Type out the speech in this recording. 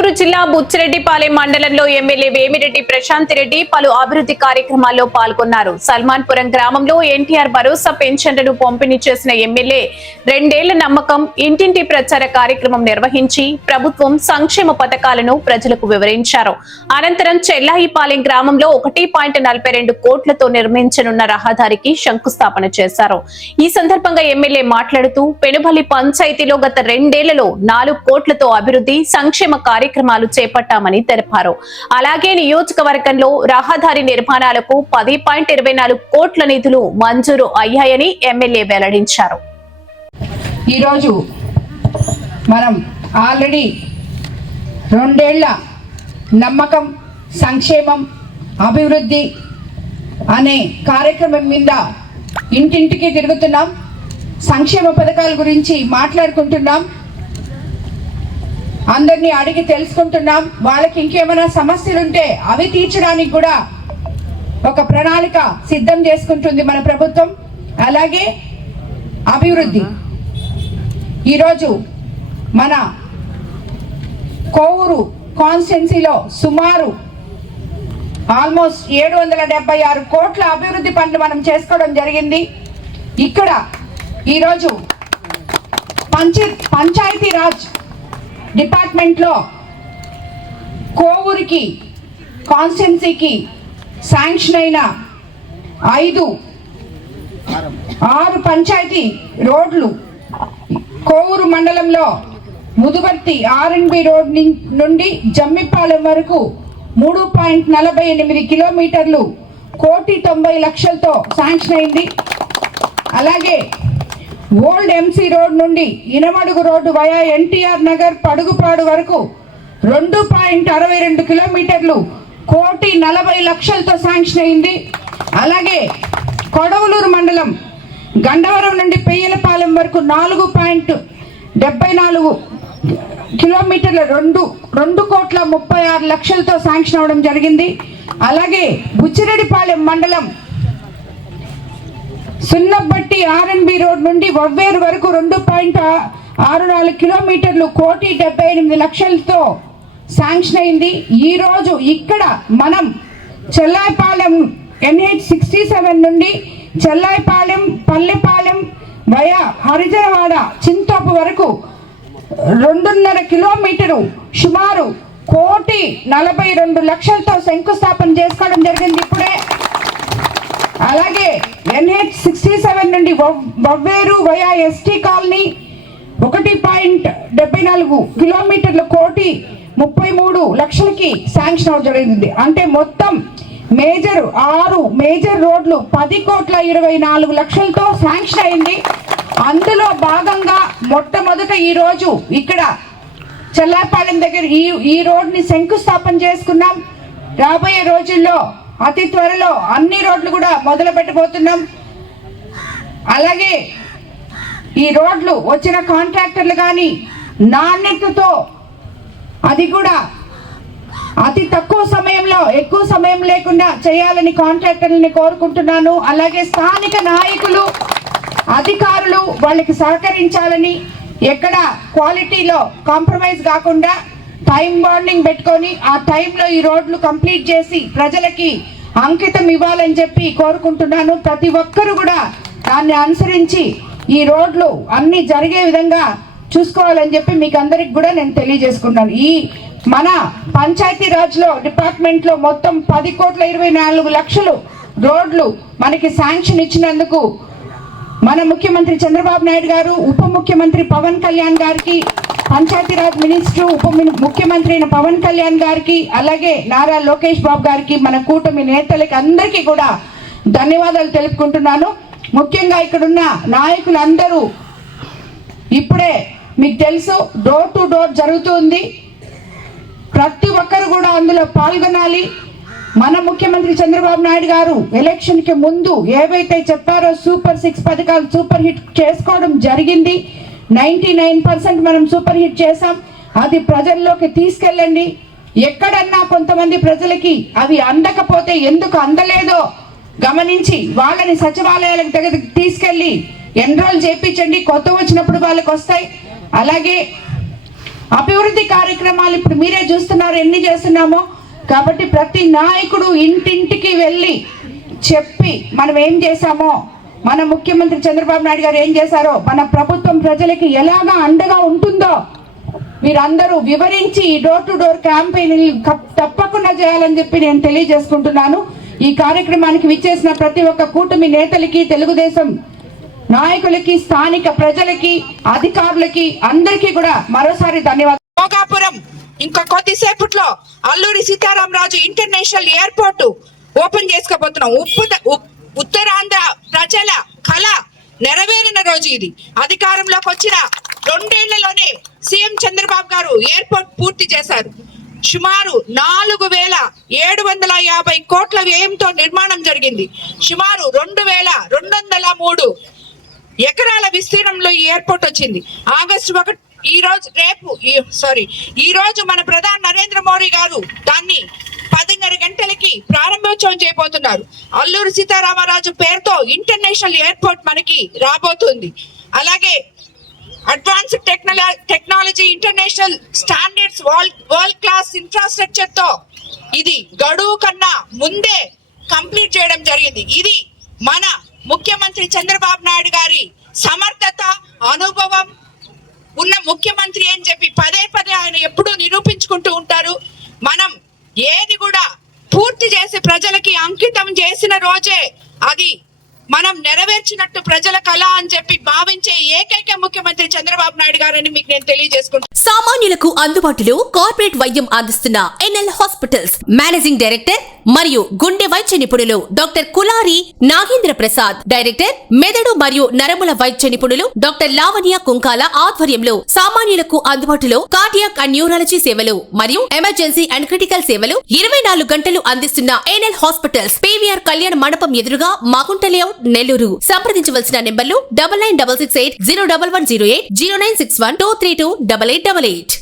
కర్నూలు జిల్లా బుచ్చిరెడ్డిపాలెం మండలంలో ఎమ్మెల్యే వేమిరెడ్డి ప్రశాంత్ రెడ్డి పలు అభివృద్ధి కార్యక్రమాల్లో పాల్గొన్నారు. సల్మాన్పురం గ్రామంలో ఎన్టీఆర్ భరోసా పెన్షన్లను పంపిణీ చేసిన ఎమ్మెల్యే 2 ఏళ్ల నమ్మకం ఇంటింటి ప్రచార కార్యక్రమం నిర్వహించి ప్రభుత్వం సంక్షేమ పథకాలను ప్రజలకు వివరించారు. అనంతరం చెల్లాయిపాలెం గ్రామంలో 1.42 కోట్లతో నిర్మించనున్న రహదారికి శంకుస్థాపన చేశారు. ఈ సందర్భంగా ఎమ్మెల్యే మాట్లాడుతూ పెనుబలి పంచాయతీలో గత 2 ఏళ్లలో 4 కోట్లతో అభివృద్ధి సంక్షేమ కార్యక్రమాలు చేపట్టామని తెలిపారు. అలాగే నియోజకవర్గంలో రహదారి నిర్మాణాలకు 10.24 కోట్ల నిధులు మంజూరు అయ్యాయని ఎమ్మెల్యే వెల్లడించారు. ఈరోజు మనం ఆల్రెడీ 2 ఏళ్ల నమ్మకం సంక్షేమం అభివృద్ధి అనే కార్యక్రమం మీద ఇంటింటికి తిరుగుతున్నాం. సంక్షేమ పథకాల గురించి మాట్లాడుకుంటున్నాం. అందరినీ అడిగి తెలుసుకుంటున్నాం. వాళ్ళకి ఇంకేమైనా సమస్యలు ఉంటే అవి తీర్చడానికి కూడా ఒక ప్రణాళిక సిద్ధం చేసుకుంటుంది మన ప్రభుత్వం. అలాగే అభివృద్ధి ఈరోజు మన కోవూరు కాన్స్టిట్యున్సీలో సుమారు ఆల్మోస్ట్ 776 కోట్ల అభివృద్ధి పనులు మనం చేసుకోవడం జరిగింది. ఇక్కడ ఈరోజు పంచాయతీరాజ్ డిపార్ట్మెంట్లో కోవూరికి కాన్స్టిట్యున్సీకి శాంక్షన్ అయిన 6 పంచాయతీ రోడ్లు కోవూరు మండలంలో ముదువర్తి R&B రోడ్ నుండి జమ్మిపాలెం వరకు 3.48 కిలోమీటర్లు 1,90,00,000తో శాంక్షన్ అయింది. అలాగే ఓల్డ్ MC రోడ్ నుండి ఇనమడుగు రోడ్డు వయా ఎన్టీఆర్ నగర్ పడుగుపాడు వరకు 2.62 కిలోమీటర్లు 1,40,00,000తో శాంక్షన్ అయింది. అలాగే కొడవలూరు మండలం గండవరం నుండి పెయ్యలపాలెం వరకు 4.74 కిలోమీటర్ల 2,36,00,000తో శాంక్షన్ అవ్వడం జరిగింది. అలాగే బుచ్చిరెడ్డిపాలెం మండలం సున్నబట్టి R&B రోడ్ నుండి వవ్వేరు వరకు 2.64 కిలోమీటర్లు 1,78,00,000తో శాంక్షన్ అయింది. ఈరోజు ఇక్కడ మనం చెల్లాయిపాలెం NH67 నుండి చెల్లాయిపాలెం పల్లెపాలెం వయా హరిజనవాడ చింతోపు వరకు 2.5 కిలోమీటరు సుమారు 1,42,00,000తో శంకుస్థాపన చేసుకోవడం జరిగింది ఇప్పుడే. అలాగే NH67 నుండి వవ్వేరు వయా ST కాలనీ 1.74 కిలోమీటర్లు 1,33,00,000కి శాంక్షన్ అవడం జరిగింది. అంటే మొత్తం 6 మేజర్ రోడ్లు 10,24,00,000తో శాంక్షన్ అయింది. అందులో భాగంగా మొట్టమొదట ఈరోజు ఇక్కడ చెల్లాపాలెం దగ్గర ఈ రోడ్ని శంకుస్థాపన చేసుకున్నాం. రాబోయే రోజుల్లో అతి త్వరలో అన్ని రోడ్లు కూడా మొదలు పెట్టబోతున్నాం. అలాగే ఈ రోడ్లు వచ్చిన కాంట్రాక్టర్లు కానీ నాణ్యతతో అది కూడా అతి తక్కువ సమయంలో ఎక్కువ సమయం లేకుండా చేయాలని కాంట్రాక్టర్లని కోరుకుంటున్నాను. అలాగే స్థానిక నాయకులు అధికారులు వాళ్ళకి సహకరించాలని, ఎక్కడ క్వాలిటీలో కాంప్రమైజ్ కాకుండా టైం బాండింగ్ పెట్టుకొని ఆ టైంలో ఈ రోడ్లు కంప్లీట్ చేసి ప్రజలకి అంకితం ఇవ్వాలని చెప్పి కోరుకుంటున్నాను. ప్రతి ఒక్కరు కూడా దాన్ని అనుసరించి ఈ రోడ్లు అన్ని జరిగే విధంగా చూసుకోవాలని చెప్పి మీకు అందరికి కూడా నేను తెలియజేసుకుంటాను. ఈ మన పంచాయతీరాజ్లో డిపార్ట్మెంట్లో మొత్తం 10,24,00,000 రోడ్లు మనకి శాంక్షన్ ఇచ్చినందుకు మన ముఖ్యమంత్రి చంద్రబాబు నాయుడు గారు, ఉప ముఖ్యమంత్రి పవన్ కళ్యాణ్ గారికి, పంచాయతీరాజ్ మినిస్టర్ ఉప ముఖ్యమంత్రి అయిన పవన్ కళ్యాణ్ గారికి, అలాగే నారా లోకేష్ బాబు గారికి, మన కూటమి నేతలకి అందరికీ కూడా ధన్యవాదాలు తెలుపుకుంటున్నాను. ముఖ్యంగా ఇక్కడున్న నాయకులందరూ ఇప్పుడే మీకు తెలుసు డోర్ టు డోర్ జరుగుతుంది. ప్రతి ఒక్కరు కూడా అందులో పాల్గొనాలి. మన ముఖ్యమంత్రి చంద్రబాబు నాయుడు గారు ఎలక్షన్కి ముందు ఏవైతే చెప్పారో సూపర్ 6 పథకాలు సూపర్ హిట్ చేసుకోవడం జరిగింది. 99% మనం సూపర్ హిట్ చేసాం. అది ప్రజల్లోకి తీసుకెళ్ళండి. ఎక్కడన్నా కొంతమంది ప్రజలకి అవి అందకపోతే ఎందుకు అందలేదో గమనించి వాళ్ళని సచివాలయాలకు దగ్గర తీసుకెళ్ళి ఎన్రోల్ చేయించండి. కొత్త వచ్చినప్పుడు వాళ్ళకి వస్తాయి. అలాగే అభివృద్ధి కార్యక్రమాలు ఇప్పుడు మీరే చూస్తున్నారు ఎన్ని చేస్తున్నామో. కాబట్టి ప్రతి నాయకుడు ఇంటింటికి వెళ్ళి చెప్పి మనం ఏం చేశామో, మన ముఖ్యమంత్రి చంద్రబాబు నాయుడు గారు ఏం చేశారో, మన ప్రభుత్వం ప్రజలకి ఎలాగా అండగా ఉంటుందో మీరందరూ వివరించి డోర్ టు డోర్ క్యాంపెయిన్ తప్పకుండా చేయాలని చెప్పి నేను తెలియజేసుకుంటున్నాను. ఈ కార్యక్రమానికి విచ్చేసిన ప్రతి ఒక్క కూటమి నేతలకి, తెలుగుదేశం నాయకులకి, స్థానిక ప్రజలకి, అధికారులకి అందరికీ కూడా మరోసారి ధన్యవాదాలు. భోగాపురం ఇంకా కొద్దిసేపట్లో Alluri Sitaramaraju international airport open చేసుకోబోతున్నాం. ఉత్తరాంధ్ర ప్రజల కళ నెరవేరిన రోజు ఇది. అధికారంలోకి వచ్చిన 2 ఏళ్లలోనే సీఎం చంద్రబాబు గారు ఎయిర్పోర్ట్ పూర్తి చేశారు. సుమారు 4,750 కోట్ల వ్యయంతో నిర్మాణం జరిగింది. సుమారు 2,203 ఎకరాల విస్తీర్ణంలో ఈ ఎయిర్పోర్ట్ వచ్చింది. ఆగస్టు 1 ఈ రోజు మన ప్రధాని నరేంద్ర మోడీ గారు దాన్ని 10:30 గంటలకి ప్రారంభోత్సవం చేయబోతున్నారు. అల్లూరి సీతారామరాజు పేరుతో ఇంటర్నేషనల్ ఎయిర్పోర్ట్ మనకి రాబోతుంది. అలాగే advanced technology, international standards, world class infrastructure తో ఇది గడువు కన్నా ముందే కంప్లీట్ చేయడం జరిగింది. ఇది మన ముఖ్యమంత్రి చంద్రబాబు నాయుడు గారి సమర్థత, అనుభవం ఉన్న ముఖ్యమంత్రి అని చెప్పి పదే ఆయన ఎప్పుడూ నిరూపించుకుంటూ ఉంటారు. మనం ఏది కూడా పూర్తి చేసి ప్రజలకి అంకితం చేసిన రోజే అది మనం నెరవేర్చినట్టు ప్రజల కళ అని చెప్పి భావించే ఏకైక ముఖ్యమంత్రి చంద్రబాబు నాయుడు గారని మీకు నేను తెలియజేసుకుంటాను. సామాన్యులకు అందుబాటులో కార్పొరేట్ వైద్యం అందిస్తున్న ఎన్ఎల్ హాస్పిటల్స్ మేనేజింగ్ డైరెక్టర్ మరియు గుండె వైద్య నిపుణులు డాక్టర్ కులారి నాగేంద్ర ప్రసాద్, డైరెక్టర్ మెదడు మరియు నరముల వైద్య నిపుణులు డాక్టర్ లావణ్య కుంకాల ఆధ్వర్యంలో సామాన్యులకు అందుబాటులో కార్డియాక్ అండ్ న్యూరాలజీ సేవలు మరియు ఎమర్జెన్సీ అండ్ క్రిటికల్ సేవలు 24 గంటలు అందిస్తున్న ఎన్ఎల్ హాస్పిటల్స్, పీవీఆర్ కళ్యాణ మండపం ఎదురుగా మాగుంట లేఅవుట్, నెల్లూరు. సంప్రదించవలసిన నెంబర్లు 9966801108, 0961232888.